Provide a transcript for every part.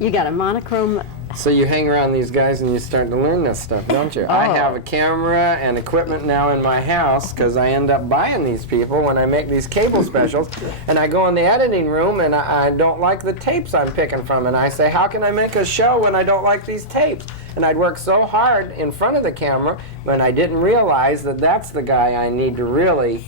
You got a monochrome. So you hang around these guys and you start to learn this stuff, don't you? Oh. I have a camera and equipment now in my house because I end up buying these people when I make these cable specials. And I go in the editing room and I don't like the tapes I'm picking from. And I say, how can I make a show when I don't like these tapes? And I'd work so hard in front of the camera when I didn't realize that that's the guy I need to really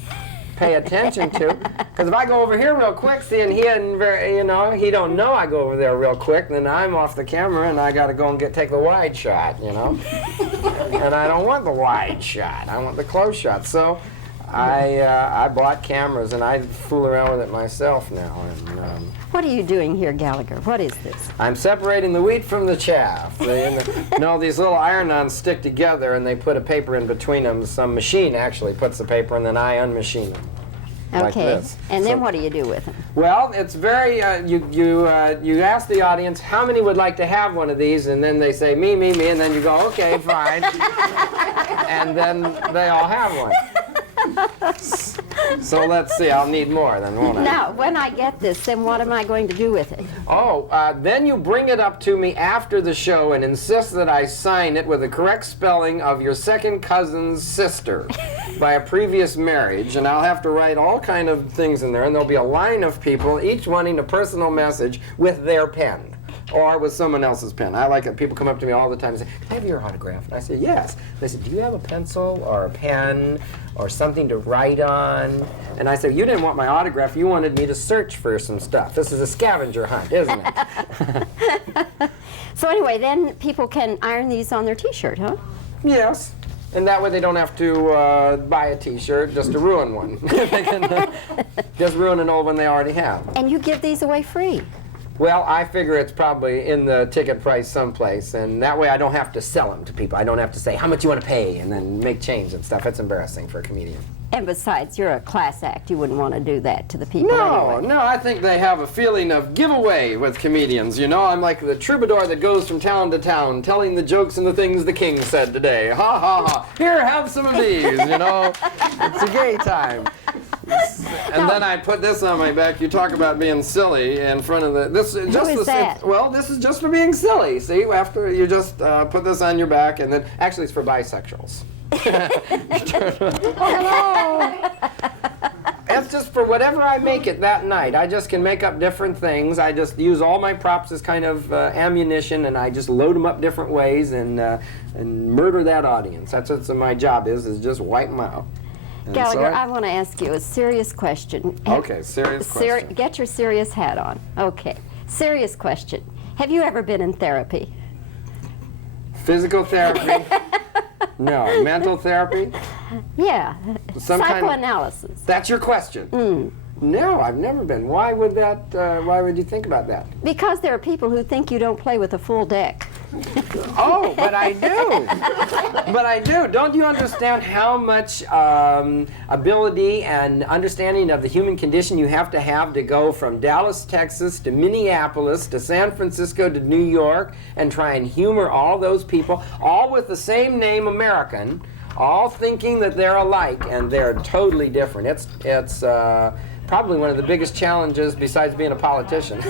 pay attention to, because if I go over here real quick, seeing he hadn't very, he don't know I go over there real quick, then I'm off the camera and I got to go and take the wide shot, and I don't want the wide shot. I want the close shot. So I bought cameras and I fool around with it myself now. And What are you doing here, Gallagher? What is this? I'm separating the wheat from the chaff. These little iron-ons stick together and they put a paper in between them. Some machine actually puts the paper and then I unmachine them. Like Okay, this. and then what do you do with them? Well, it's very, you ask the audience how many would like to have one of these, and then they say me, and then you go, okay, fine. And then they all have one. So let's see, I'll need more then, won't I? Now, when I get this, then what am I going to do with it? Oh, then you bring it up to me after the show and insist that I sign it with the correct spelling of your second cousin's sister by a previous marriage, and I'll have to write all kind of things in there, and there'll be a line of people, each wanting a personal message with their pen. Or with someone else's pen. I like it. People come up to me all the time and say, can I have your autograph? And I say, yes. They say, do you have a pencil or a pen or something to write on? And I say, you didn't want my autograph. You wanted me to search for some stuff. This is a scavenger hunt, isn't it? So anyway, then people can iron these on their T-shirt, huh? Yes. And that way they don't have to buy a T-shirt just to ruin one. They can just ruin an old one they already have. And you give these away free. Well, I figure it's probably in the ticket price someplace, and that way I don't have to sell them to people. I don't have to say, how much you want to pay, and then make change and stuff. It's embarrassing for a comedian. And besides, you're a class act. You wouldn't want to do that to the people anyway. No, I think they have a feeling of giveaway with comedians. I'm like the troubadour that goes from town to town telling the jokes and the things the king said today. Ha, ha, ha. Here, have some of these, It's a gay time. And then I put this on my back. You talk about being silly in front of the... This is just Who is that? Well, this is just for being silly. See, after you just put this on your back, and then... Actually, it's for bisexuals. Hello! It's just for whatever I make it that night. I just can make up different things. I just use all my props as kind of ammunition, and I just load them up different ways and murder that audience. That's what my job is just wipe them out. And Gallagher, so I want to ask you a serious question. Okay, serious question. Get your serious hat on. Okay, serious question. Have you ever been in therapy? Physical therapy? No. Mental therapy? Yeah. Some kind of- Psychoanalysis. That's your question? No, I've never been. Why would that? Why would you think about that? Because there are people who think you don't play with a full deck. Oh, but I do. But I do. Don't you understand how much ability and understanding of the human condition you have to go from Dallas, Texas to Minneapolis to San Francisco to New York and try and humor all those people, all with the same name, American, all thinking that they're alike, and they're totally different. It's probably one of the biggest challenges besides being a politician.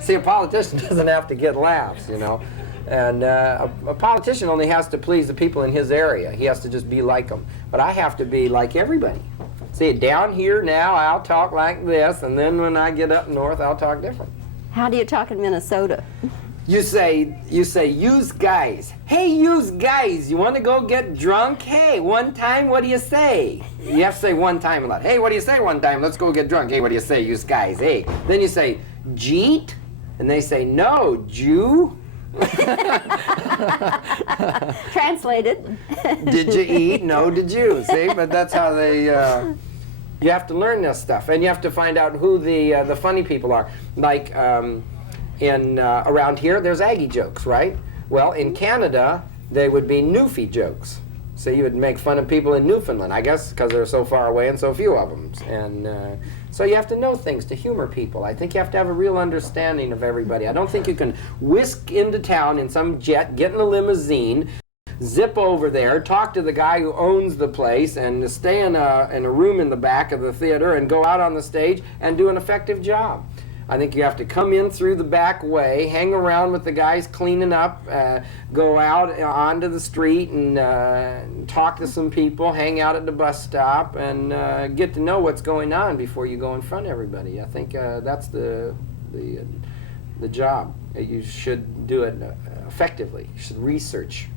See, a politician doesn't have to get laughs, And a politician only has to please the people in his area. He has to just be like them. But I have to be like everybody. See, down here now, I'll talk like this, and then when I get up north, I'll talk different. How do you talk in Minnesota? You say, use guys. Hey, use guys, you want to go get drunk? Hey, one time, what do you say? You have to say one time a lot. Hey, what do you say one time? Let's go get drunk. Hey, what do you say? Use guys. Hey. Then you say, Jeet? And they say, no, Jew? Translated. Did you eat? No, did you? See, but that's how they... you have to learn this stuff, and you have to find out who the funny people are. Like, around here, there's Aggie jokes, right? Well, in Canada, they would be Newfie jokes. So you would make fun of people in Newfoundland, I guess, because they're so far away and so few of them. And so you have to know things to humor people. I think you have to have a real understanding of everybody. I don't think you can whisk into town in some jet, get in a limousine, zip over there, talk to the guy who owns the place, and stay in a room in the back of the theater and go out on the stage and do an effective job. I think you have to come in through the back way, hang around with the guys cleaning up, go out onto the street and talk to some people, hang out at the bus stop, and get to know what's going on before you go in front of everybody. I think that's the job. You should do it effectively. You should research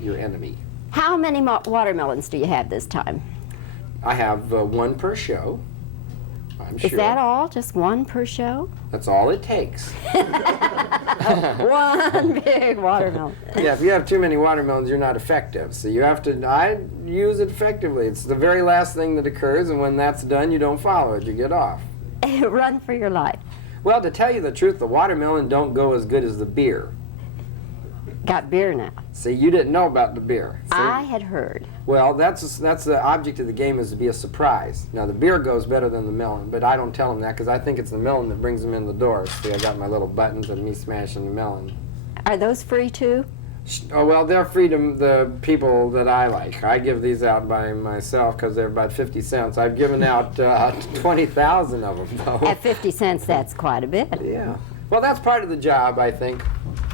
your enemy. How many watermelons do you have this time? I have one per show. I'm sure. Is that all? Just one per show? That's all it takes. One big watermelon. Yeah, if you have too many watermelons, you're not effective. So you have to, I use it effectively. It's the very last thing that occurs, and when that's done, you don't follow it. You get off. Run for your life. Well, to tell you the truth, the watermelon don't go as good as the beer. Got beer now. See, you didn't know about the beer. See? I had heard. Well, that's the object of the game, is to be a surprise. Now, the beer goes better than the melon, but I don't tell them that because I think it's the melon that brings them in the door. See, I got my little buttons of me smashing the melon. Are those free too? Oh, well, they're free to the people that I like. I give these out by myself because they're about 50 cents. I've given out 20,000 of them, though. At 50 cents, that's quite a bit. Yeah. Well, that's part of the job, I think.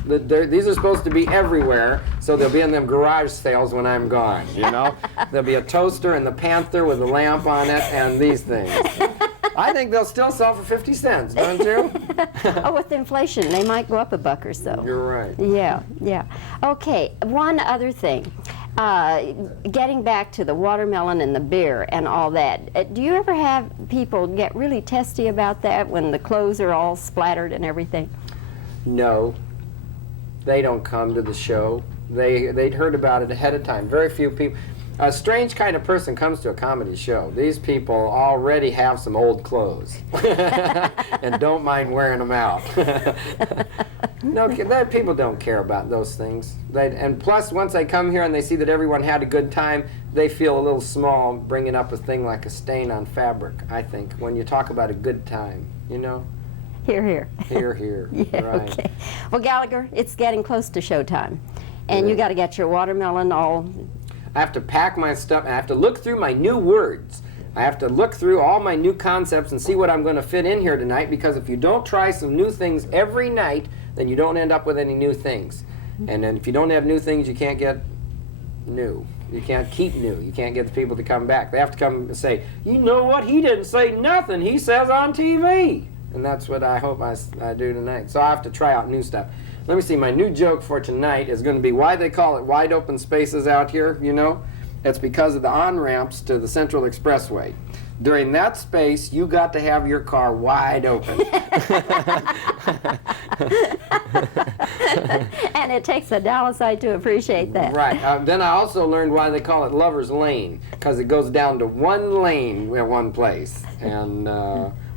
These are supposed to be everywhere, so they'll be in them garage sales when I'm gone, you know? There'll be a toaster and the Panther with a lamp on it and these things. I think they'll still sell for 50 cents, don't you? Oh, with inflation, they might go up $1 or so. You're right. Yeah, yeah. Okay, one other thing. Getting back to the watermelon and the beer and all that, do you ever have people get really testy about that when the clothes are all splattered and everything? No. They don't come to the show. They'd heard about it ahead of time. Very few people. A strange kind of person comes to a comedy show. These people already have some old clothes and don't mind wearing them out. No, people don't care about those things. And plus, once they come here and they see that everyone had a good time, they feel a little small bringing up a thing like a stain on fabric, I think, when you talk about a good time, you know? Hear, hear. Hear, hear. Yeah, right. okay. Well, Gallagher, it's getting close to showtime. And you got to get your watermelon all... I have to pack my stuff. I have to look through my new words. I have to look through all my new concepts and see what I'm going to fit in here tonight, because if you don't try some new things every night, then you don't end up with any new things. And then if you don't have new things, you can't get new. You can't keep new. You can't get the people to come back. They have to come and say, you know what, he didn't say nothing he says on TV. And that's what I hope I do tonight. So I have to try out new stuff. Let me see, my new joke for tonight is going to be why they call it wide open spaces out here, you know? It's because of the on-ramps to the Central Expressway. During that space, you got to have your car wide open. And it takes a Dallasite to appreciate that. Right. Then I also learned why they call it Lover's Lane, because it goes down to one lane at one place. And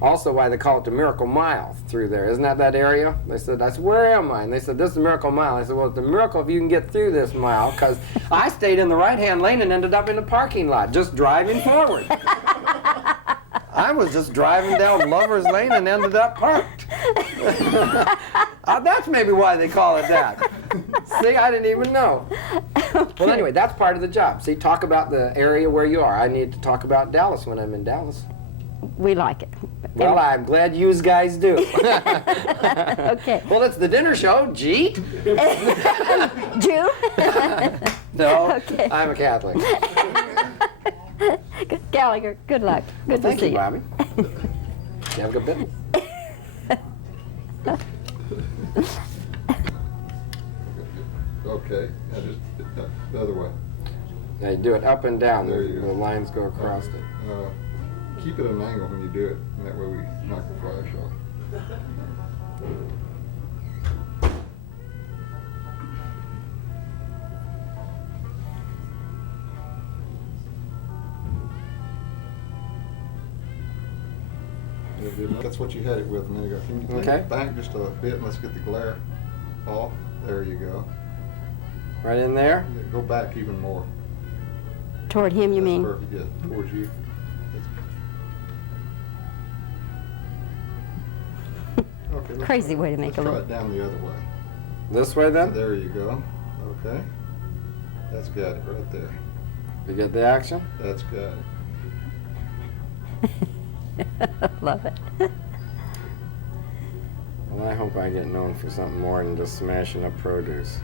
also why they call it the Miracle Mile through there. Isn't that area? They said, I said, where am I? And they said, this is the Miracle Mile. I said, well, it's a miracle if you can get through this mile, because I stayed in the right-hand lane and ended up in the parking lot, just driving forward. I was just driving down Lover's Lane and ended up parked. That's maybe why they call it that. See, I didn't even know. Okay. Well, anyway, that's part of the job. See, talk about the area where you are. I need to talk about Dallas when I'm in Dallas. We like it. Well, I'm glad you guys do. Okay. Well, it's the dinner show, Jew? No, okay. I'm a Catholic. Gallagher, good luck. Good to see you. Thank you, Bobbie. You have a good business. Okay, just the other way. Now you do it up and down. There you the go. lines go across it. Keep it at an angle when you do it, and that way we knock the flash off. That's what you had it with a minute ago. Can you take it back just a bit and let's get the glare off? There you go. Right in there? Yeah, go back even more. Toward him, you mean? Perfect, yeah, towards you. Okay, Crazy way to make let's a try look. it down the other way. This way then? There you go. Okay. That's got it right there. You get the action? That's got it. Love it. Well, I hope I get known for something more than just smashing up produce.